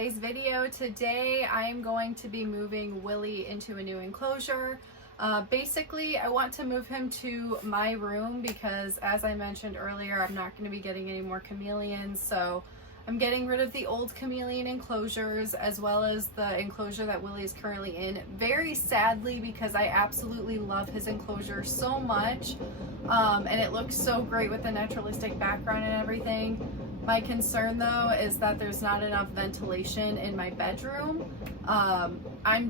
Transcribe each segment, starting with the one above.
today's video. Today I'm going to be moving Willie into a new enclosure. Basically, I want to move him to my room because, as I mentioned earlier, I'm not going to be getting any more chameleons, so I'm getting rid of the old chameleon enclosures as well as the enclosure that Willie is currently in. Very sadly, because I absolutely love his enclosure so much, and it looks so great with the naturalistic background and everything. My concern though is that there's not enough ventilation in my bedroom. I'm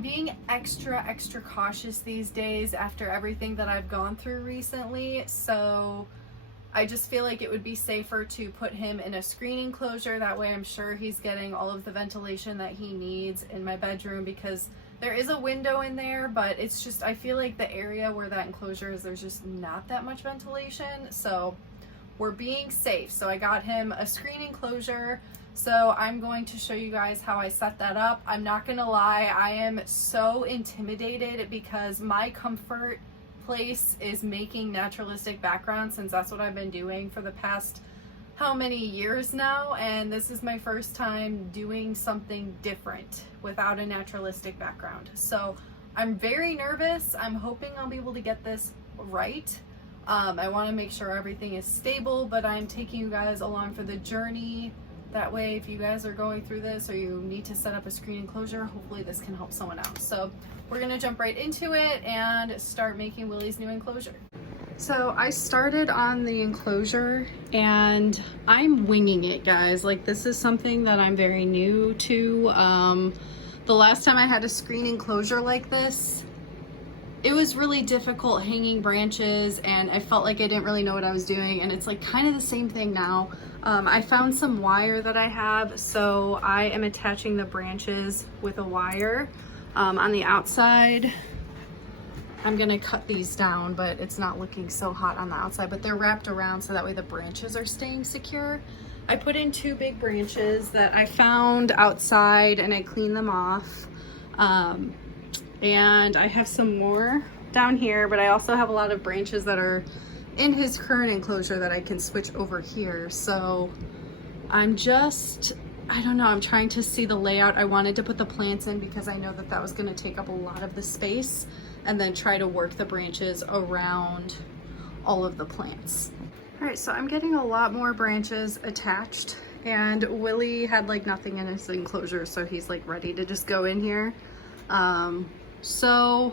being extra cautious these days after everything that I've gone through recently, so I just feel like it would be safer to put him in a screen enclosure. That way I'm sure he's getting all of the ventilation that he needs in my bedroom, because there is a window in there, but it's just, I feel like the area where that enclosure is, there's just not that much ventilation, so we're being safe. So I got him a screen enclosure. So I'm going to show you guys how I set that up. I'm not gonna lie, I am so intimidated because my comfort place is making naturalistic backgrounds, since that's what I've been doing for the past how many years now, and this is my first time doing something different without a naturalistic background. So I'm very nervous. I'm hoping I'll be able to get this right. I want to make sure everything is stable, but I'm taking you guys along for the journey. That way, if you guys are going through this or you need to set up a screen enclosure, hopefully this can help someone out. So we're gonna jump right into it and start making Willie's new enclosure. So I started on the enclosure and I'm winging it, guys. Like, this is something that I'm very new to. The last time I had a screen enclosure like this, it was really difficult hanging branches and I felt like I didn't really know what I was doing, and it's like kind of the same thing now. I found some wire that I have, so I am attaching the branches with a wire. On the outside, I'm gonna cut these down, but it's not looking so hot on the outside, but they're wrapped around so that way the branches are staying secure. I put in 2 big branches that I found outside and I cleaned them off. And I have some more down here, but I also have a lot of branches that are in his current enclosure that I can switch over here. So I don't know, I'm trying to see the layout. I wanted to put the plants in because I know that that was going to take up a lot of the space, and then try to work the branches around all of the plants. All right, so I'm getting a lot more branches attached, and Willie had like nothing in his enclosure, so he's like ready to just go in here. So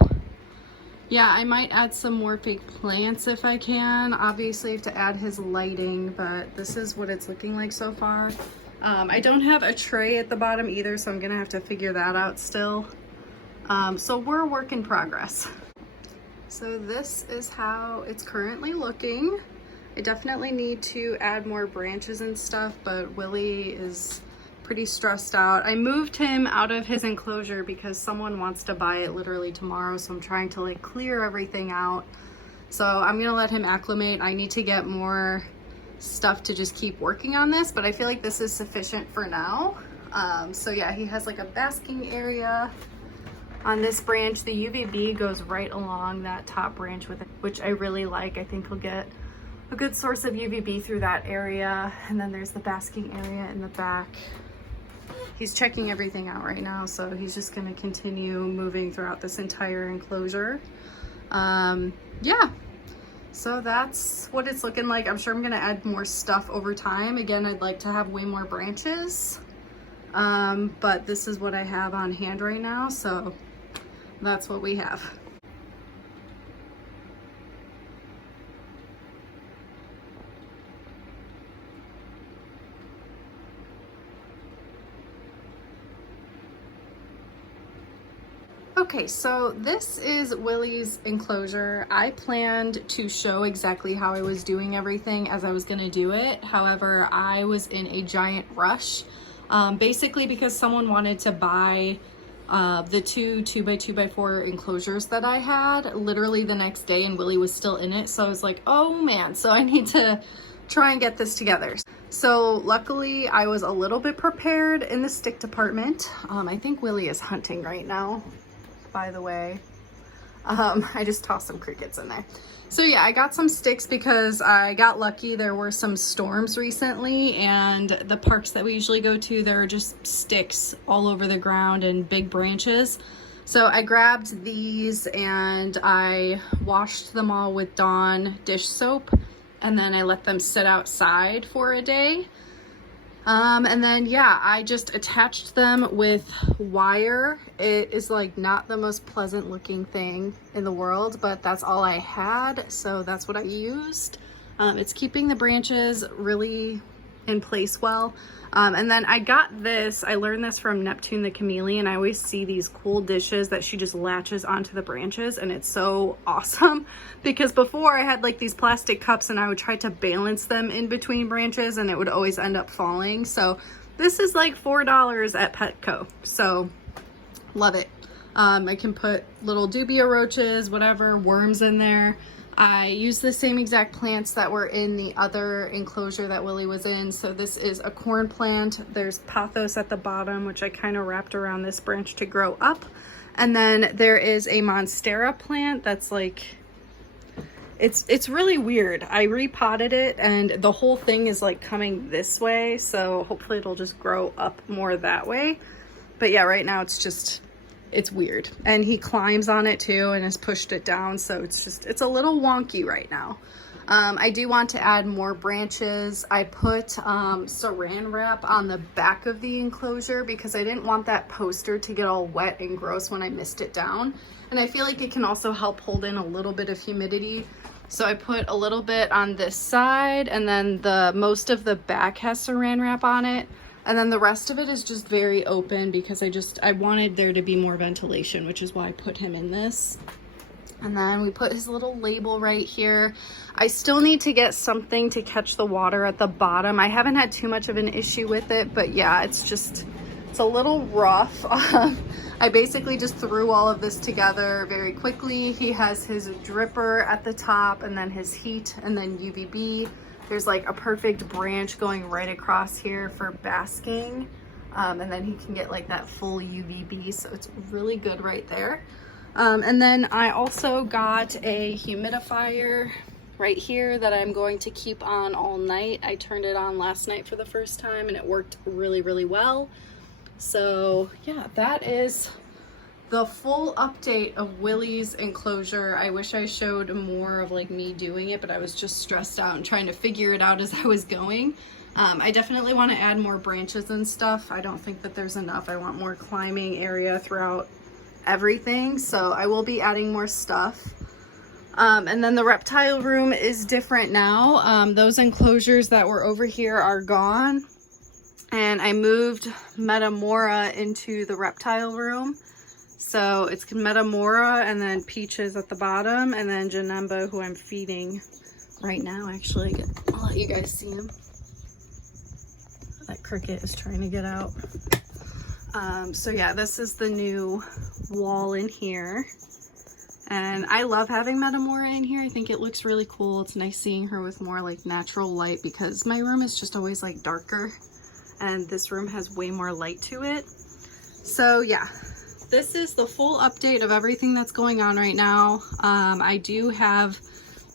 yeah, I might add some more fake plants if I can. Obviously I have to add his lighting, but this is what it's looking like so far. I don't have a tray at the bottom either, so I'm gonna have to figure that out still. So we're a work in progress. So this is how it's currently looking. I definitely need to add more branches and stuff, but Willie is pretty stressed out. I moved him out of his enclosure because someone wants to buy it literally tomorrow, so I'm trying to like clear everything out. So I'm gonna let him acclimate. I need to get more stuff to just keep working on this, but I feel like this is sufficient for now. So yeah, he has like a basking area on this branch. The UVB goes right along that top branch with it, which I really like. I think he'll get a good source of UVB through that area. And then there's the basking area in the back. He's checking everything out right now, so he's just going to continue moving throughout this entire enclosure. Yeah, so that's what it's looking like. I'm sure I'm going to add more stuff over time. Again, I'd like to have way more branches, but this is what I have on hand right now, so that's what we have. Okay, so this is Willie's enclosure. I planned to show exactly how I was doing everything as I was gonna do it. However, I was in a giant rush, basically because someone wanted to buy the 2 2x2x4 enclosures that I had literally the next day, and Willie was still in it. So I was like, oh man, so I need to try and get this together. So luckily I was a little bit prepared in the stick department. I think Willie is hunting right now, by the way. I just tossed some crickets in there. So yeah, I got some sticks because I got lucky. There were some storms recently, and the parks that we usually go to, there are just sticks all over the ground and big branches. So I grabbed these and I washed them all with Dawn dish soap, and then I let them sit outside for a day. And then yeah, I just attached them with wire. It is like not the most pleasant looking thing in the world, but that's all I had, so that's what I used. It's keeping the branches really in place well. And then I got this, I learned this from Neptune the Chameleon. I always see these cool dishes that she just latches onto the branches, and it's so awesome because before I had like these plastic cups and I would try to balance them in between branches and it would always end up falling. So this is like $4 at Petco, so love it. I can put little dubia roaches, whatever, worms in there. I use the same exact plants that were in the other enclosure that Willie was in. So this is a corn plant. There's pothos at the bottom, which I kind of wrapped around this branch to grow up. And then there is a monstera plant that's like, it's really weird. I repotted it and the whole thing is like coming this way. So hopefully it'll just grow up more that way. But yeah, right now it's weird, and he climbs on it too and has pushed it down, so it's a little wonky right now. I do want to add more branches. I put saran wrap on the back of the enclosure because I didn't want that poster to get all wet and gross when I mist it down, and I feel like it can also help hold in a little bit of humidity. So I put a little bit on this side, and then most of the back has saran wrap on it. And then the rest of it is just very open because I wanted there to be more ventilation, which is why I put him in this. And then we put his little label right here. I still need to get something to catch the water at the bottom. I haven't had too much of an issue with it, but yeah, it's a little rough. I basically just threw all of this together very quickly. He has his dripper at the top, and then his heat, and then UVB. There's like a perfect branch going right across here for basking. And then he can get like that full UVB, so it's really good right there. And then I also got a humidifier right here that I'm going to keep on all night. I turned it on last night for the first time and it worked really, really well. So yeah, that is the full update of Willie's enclosure. I wish I showed more of like me doing it, but I was just stressed out and trying to figure it out as I was going. I definitely want to add more branches and stuff. I don't think that there's enough. I want more climbing area throughout everything, so I will be adding more stuff. And then the reptile room is different now. Those enclosures that were over here are gone, and I moved Metamora into the reptile room. So it's Metamora and then Peaches at the bottom, and then Janemba, who I'm feeding right now. Actually, I'll let you guys see him. That cricket is trying to get out. So yeah, this is the new wall in here. And I love having Metamora in here. I think it looks really cool. It's nice seeing her with more like natural light because my room is just always like darker, and this room has way more light to it. So yeah. This is the full update of everything that's going on right now. I do have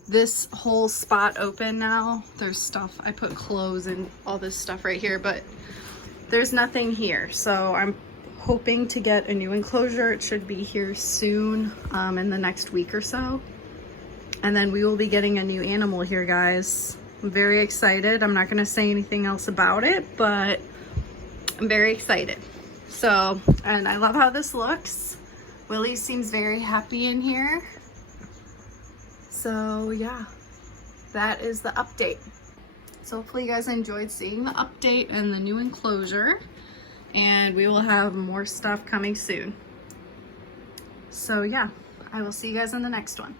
this whole spot open now. There's stuff, I put clothes and all this stuff right here, but there's nothing here. So I'm hoping to get a new enclosure. It should be here soon, in the next week or so. And then we will be getting a new animal here, guys. I'm very excited. I'm not gonna say anything else about it, but I'm very excited. So, and I love how this looks. Willie seems very happy in here. So yeah, that is the update. So hopefully you guys enjoyed seeing the update and the new enclosure, and we will have more stuff coming soon. So yeah, I will see you guys in the next one.